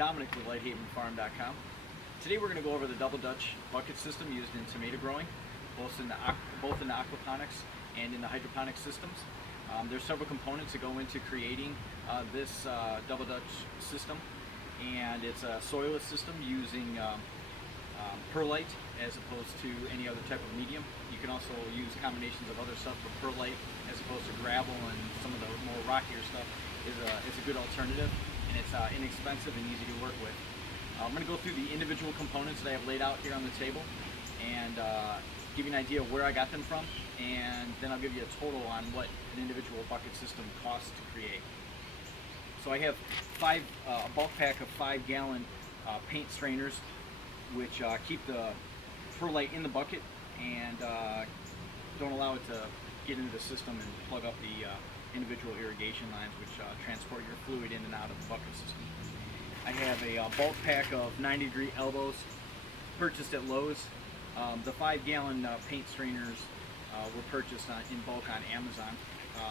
Dominic with LighthavenFarm.com. Today we're going to go over the double Dutch bucket system used in tomato growing, both in the aquaponics and in the hydroponic systems. There's several components that go into creating this double Dutch system, and it's a soilless system using Perlite as opposed to any other type of medium. You can also use combinations of other stuff, but Perlite as opposed to gravel and some of the more rockier stuff is a good alternative, and it's inexpensive and easy to work with. I'm going to go through the individual components that I have laid out here on the table and give you an idea of where I got them from, and then I'll give you a total on what an individual bucket system costs to create. So I have a bulk pack of 5-gallon paint strainers, which keep the perlite in the bucket and don't allow it to get into the system and plug up the individual irrigation lines, which transport your fluid in and out of the bucket system. I have a bulk pack of 90-degree elbows purchased at Lowe's. The 5-gallon paint strainers were purchased in bulk on Amazon.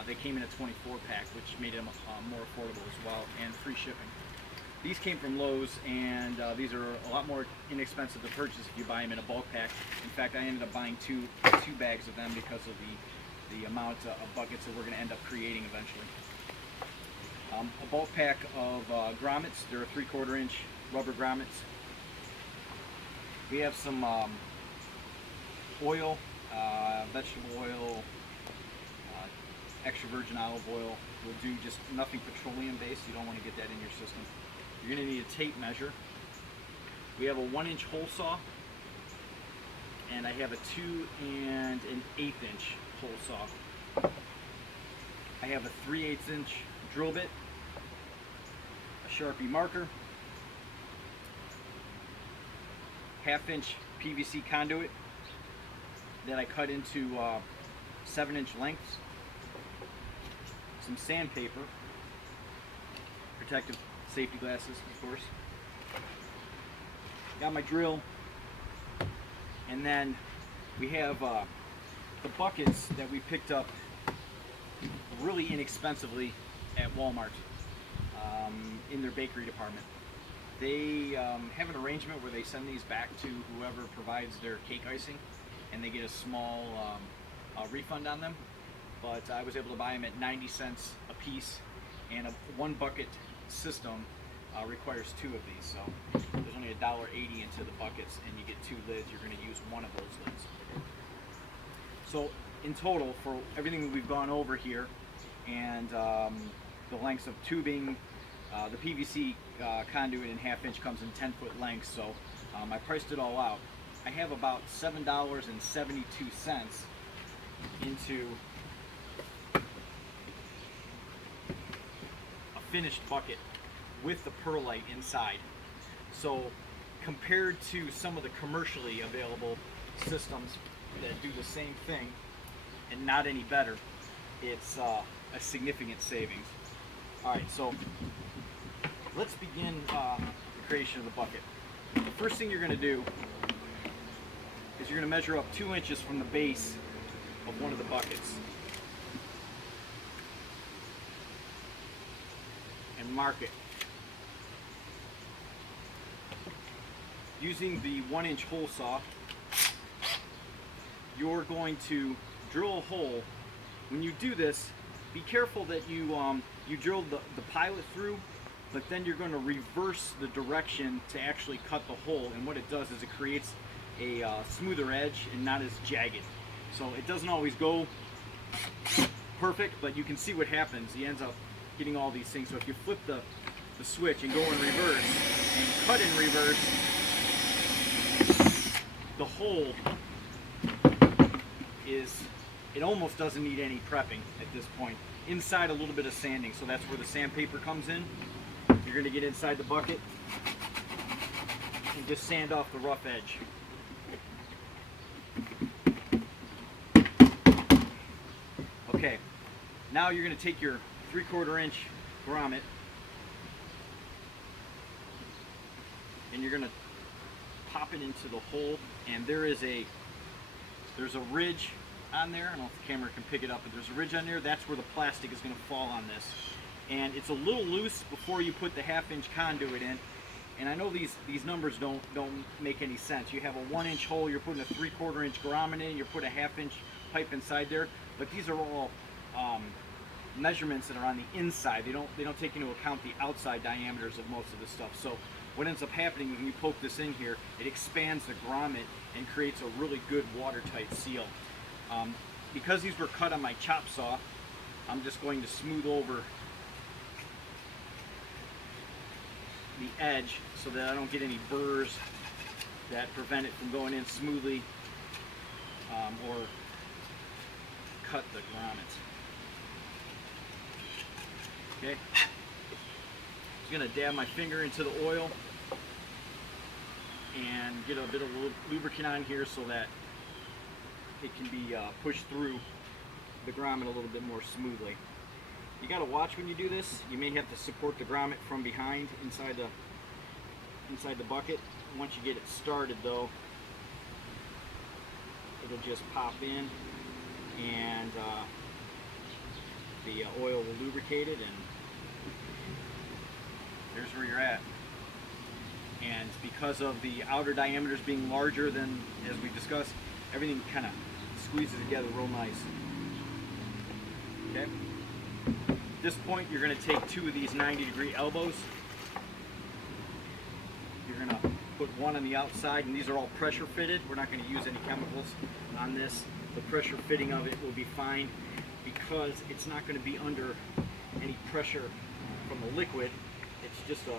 They came in a 24-pack, which made them more affordable as well, and free shipping. These came from Lowe's, and these are a lot more inexpensive to purchase if you buy them in a bulk pack. In fact, I ended up buying two bags of them because of the amount of buckets that we're going to end up creating eventually. A bulk pack of grommets. They're a 3/4 inch rubber grommets. We have some oil, vegetable oil, extra virgin olive oil. We'll do just nothing petroleum based. You don't want to get that in your system. You're going to need a tape measure. We have a 1-inch hole saw, and I have a 2 and an 1/8 inch hole saw. I have a 3/8 inch drill bit, a Sharpie marker, 1/2 inch PVC conduit that I cut into 7-inch lengths, some sandpaper, protective safety glasses, of course. Got my drill, and then we have the buckets that we picked up really inexpensively at Walmart in their bakery department. They have an arrangement where they send these back to whoever provides their cake icing, and they get a small refund on them. But I was able to buy them at 90 cents a piece, and a 1 bucket system requires 2 of these, so there's only $1.80 into the buckets, and you get 2 lids. You're going to use 1 of those lids. So in total, for everything that we've gone over here, and the lengths of tubing, the PVC conduit in 1/2 inch comes in 10-foot lengths, so I priced it all out. I have about $7.72 into a finished bucket with the perlite inside. So compared to some of the commercially available systems that do the same thing and not any better, it's a significant savings. Alright, so let's begin the creation of the bucket. The first thing you're going to do is you're going to measure up 2 inches from the base of one of the buckets and mark it. Using the 1-inch hole saw, you're going to drill a hole. When you do this, be careful that you drill the pilot through, but then you're going to reverse the direction to actually cut the hole, and what it does is it creates a smoother edge and not as jagged. So it doesn't always go perfect, but you can see what happens. He ends up getting all these things. So if you flip the switch and go in reverse and cut in reverse, the hole it almost doesn't need any prepping at this point. Inside, a little bit of sanding, so that's where the sandpaper comes in. You're going to get inside the bucket and just sand off the rough edge. Okay, now you're going to take your 3/4 inch grommet and you're going to pop it into the hole, and there's a ridge on there. I don't know if the camera can pick it up, but there's a ridge on there. That's where the plastic is going to fall on this. And it's a little loose before you put the 1/2 inch conduit in, And I know these numbers don't make any sense. You have a 1-inch hole, you're putting a 3/4 inch grommet in, you're putting a 1/2 inch pipe inside there, but these are all measurements that are on the inside. They don't take into account the outside diameters of most of this stuff. So what ends up happening when you poke this in here, it expands the grommet and creates a really good watertight seal. Because these were cut on my chop saw, I'm just going to smooth over the edge so that I don't get any burrs that prevent it from going in smoothly or cut the grommets. Okay, just gonna dab my finger into the oil and get a bit of lubricant on here so that it can be pushed through the grommet a little bit more smoothly. You got to watch when you do this. You may have to support the grommet from behind inside the bucket. Once you get it started though, it'll just pop in and the oil will lubricate it, and there's where you're at. And because of the outer diameters being larger than, as we discussed, everything kind of squeezes together real nice. Okay. At this point, you're going to take 2 of these 90-degree elbows. You're going to put one on the outside, and these are all pressure fitted. We're not going to use any chemicals on this. The pressure fitting of it will be fine because it's not going to be under any pressure from the liquid. It's just a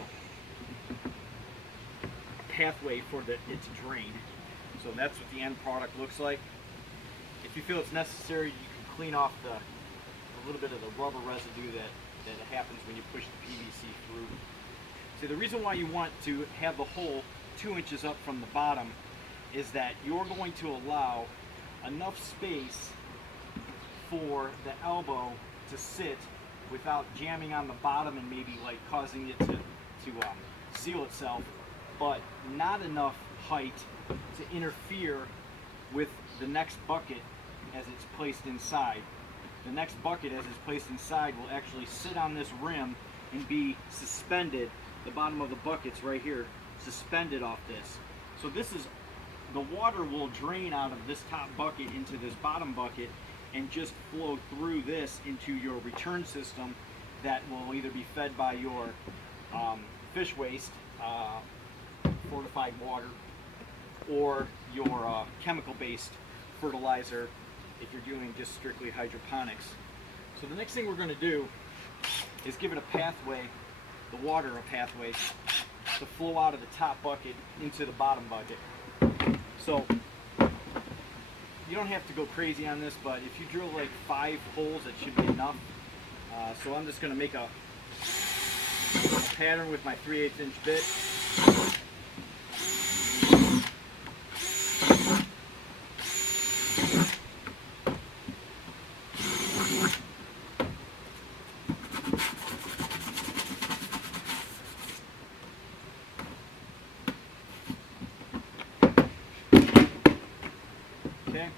pathway for it to drain. So that's what the end product looks like. If you feel it's necessary, you can clean off a little bit of the rubber residue that happens when you push the PVC through. See, the reason why you want to have the hole 2 inches up from the bottom is that you're going to allow enough space for the elbow to sit without jamming on the bottom and maybe like causing it to seal itself, but not enough height to interfere with the next bucket as it's placed inside. The next bucket as it's placed inside will actually sit on this rim and be suspended. The bottom of the bucket's right here, suspended off this. So this is, the water will drain out of this top bucket into this bottom bucket and just flow through this into your return system that will either be fed by your fish waste, fortified water, or your chemical-based fertilizer if you're doing just strictly hydroponics. So the next thing we're going to do is give it a pathway, the water a pathway, to flow out of the top bucket into the bottom bucket. So you don't have to go crazy on this, but if you drill like 5 holes, it should be enough. So I'm just going to make a pattern with my 3/8 inch bit. Okay,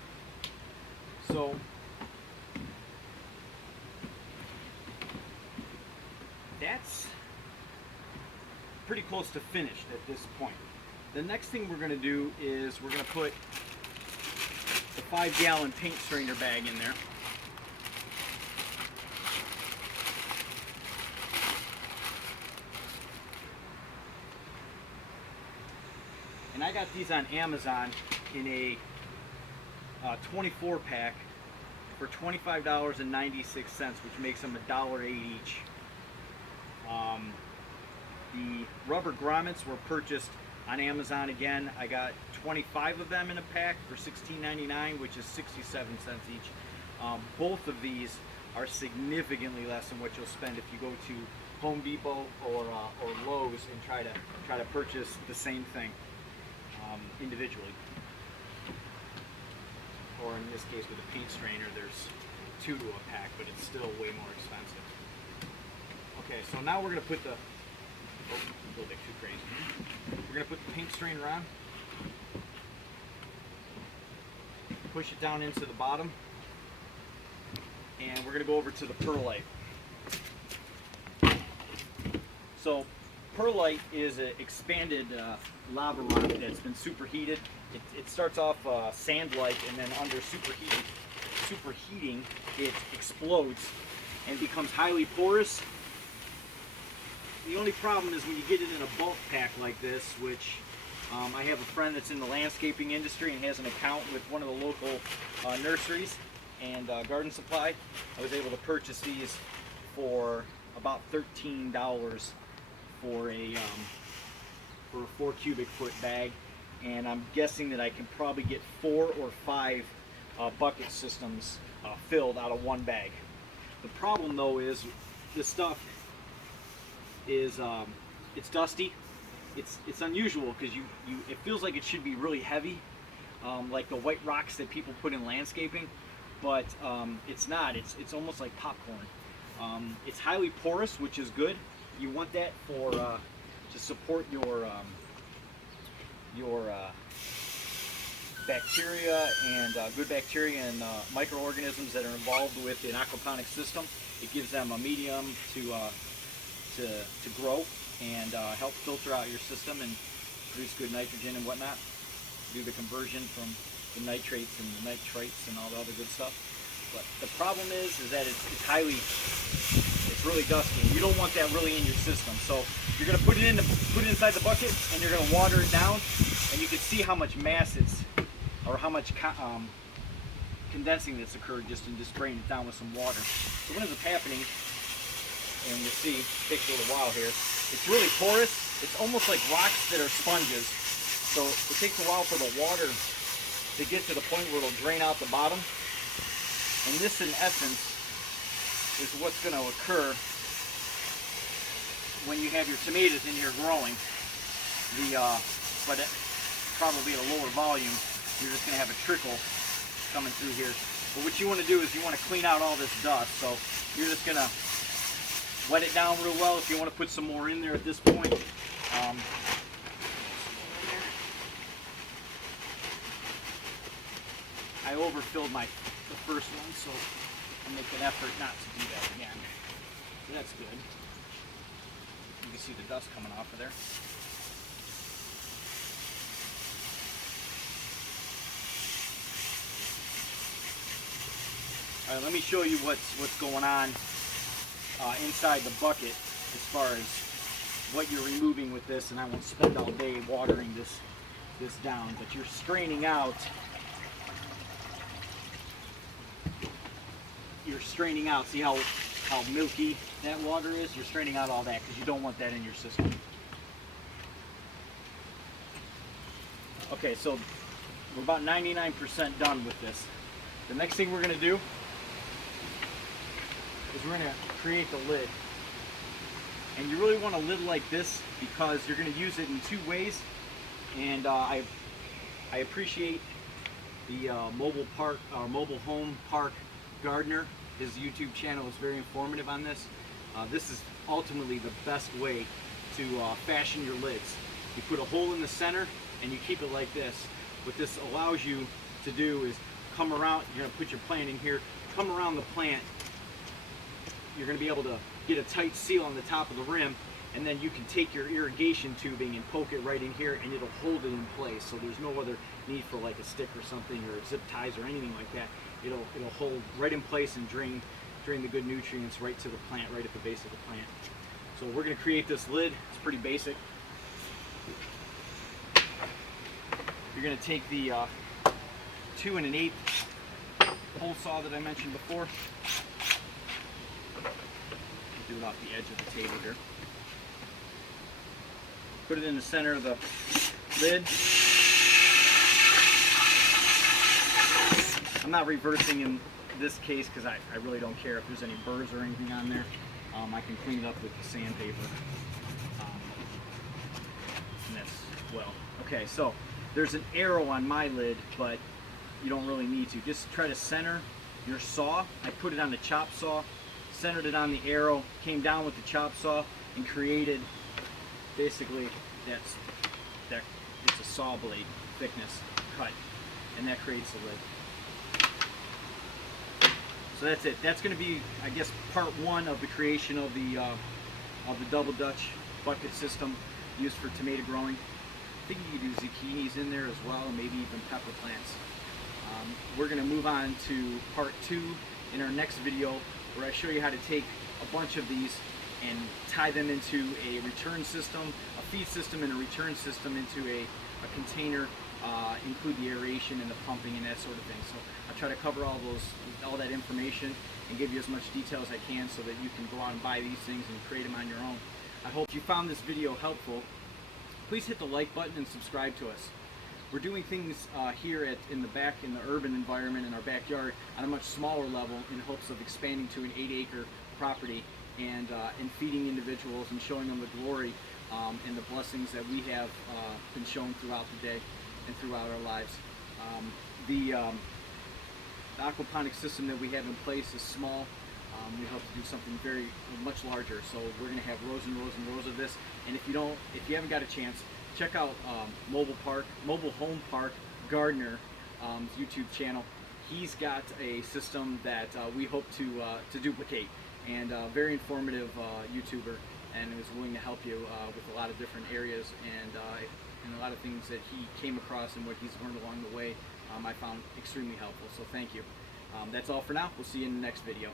so that's pretty close to finished at this point. The next thing we're going to do is we're going to put the 5-gallon paint strainer bag in there. And I got these on Amazon in a 24 pack for $25.96, which makes them $1.08 each. The rubber grommets were purchased on Amazon again. I got 25 of them in a pack for $16.99, which is 67 cents each. Both of these are significantly less than what you'll spend if you go to Home Depot or Lowe's and try to purchase the same thing individually. Or in this case with a paint strainer, there's 2 to a pack, but it's still way more expensive. Okay, so now we're going to put the, a little bit too crazy. We're going to put the paint strainer on, push it down into the bottom, and we're going to go over to the Perlite. So Perlite is an expanded lava rock that's been superheated. It starts off sand-like, and then under superheating, it explodes and becomes highly porous. The only problem is when you get it in a bulk pack like this, which I have a friend that's in the landscaping industry and has an account with one of the local nurseries and garden supply. I was able to purchase these for about $13 for a 4 cubic foot bag, and I'm guessing that I can probably get 4 or 5 bucket systems filled out of one bag. The problem though is this stuff is it's dusty. It's unusual because it feels like it should be really heavy, like the white rocks that people put in landscaping, but it's not. It's almost like popcorn. It's highly porous, which is good. You want that for to support your bacteria and good bacteria and microorganisms that are involved with an aquaponic system. It gives them a medium to grow and help filter out your system and produce good nitrogen and whatnot. Do the conversion from the nitrates and the nitrites and all the other good stuff. But the problem is that it's really dusty. You don't want that really in your system. So you're going to put it inside the bucket, and you're going to water it down, and you can see how much mass or how much condensing that's occurred just in spraying it down with some water. So what ends up happening, and you see, it takes a little while here, it's really porous. It's almost like rocks that are sponges. So it takes a while for the water to get to the point where it'll drain out the bottom. And this, in essence, is what's going to occur when you have your tomatoes in here growing. But probably at a lower volume, you're just going to have a trickle coming through here. But what you want to do is you want to clean out all this dust. So you're just going to wet it down real well. If you want to put some more in there at this point, I overfilled the first one, so I'll make an effort not to do that again. So that's good. You can see the dust coming off of there. All right, let me show you what's going on inside the bucket as far as what you're removing with this, and I won't spend all day watering this down, but you're straining out. See how milky that water is? You're straining out all that because you don't want that in your system. Okay, so we're about 99% done with this. The next thing we're going to do is we're going to create the lid. And you really want a lid like this because you're going to use it in 2 ways. And I appreciate the mobile home park gardener. His YouTube channel is very informative on this. This is ultimately the best way to fashion your lids. You put a hole in the center and you keep it like this. What this allows you to do is come around, you're going to put your plant in here, come around the plant. You're going to be able to get a tight seal on the top of the rim, and then you can take your irrigation tubing and poke it right in here and it'll hold it in place. So there's no other need for like a stick or something or zip ties or anything like that. It'll hold right in place and drain the good nutrients right to the plant, right at the base of the plant. So we're going to create this lid. It's pretty basic. You're going to take the 2 1/8 hole saw that I mentioned before. Do it off the edge of the table here. Put it in the center of the lid. I'm not reversing in this case because I really don't care if there's any burrs or anything on there. I can clean it up with the sandpaper. And that's, well, okay, so there's an arrow on my lid, but you don't really need to. Just try to center your saw. I put it on the chop saw, centered it on the arrow, came down with the chop saw, and created basically it's a saw blade thickness cut, and that creates the lid. So that's it. That's going to be, I guess, part 1 of the creation of the Double Dutch bucket system used for tomato growing. I think you can do zucchinis in there as well, and maybe even pepper plants. We're going to move on to part 2 in our next video, where I show you how to take a bunch of these and tie them into a return system, a feed system and a return system into a container, include the aeration and the pumping and that sort of thing. So I'll try to cover all that information and give you as much detail as I can so that you can go out and buy these things and create them on your own. I hope you found this video helpful. Please hit the like button and subscribe to us. We're doing things here in the urban environment in our backyard on a much smaller level in hopes of expanding to an 8-acre property and feeding individuals and showing them the glory and the blessings that we have been shown throughout the day and throughout our lives. The aquaponic system that we have in place is small. We hope to do something much larger. So we're going to have rows and rows and rows of this. And if you haven't got a chance, check out Mobile Home Park Gardener YouTube channel. He's got a system that we hope to duplicate, and a very informative YouTuber, and is willing to help you with a lot of different areas and a lot of things that he came across and what he's learned along the way. I found extremely helpful. So thank you. That's all for now. We'll see you in the next video.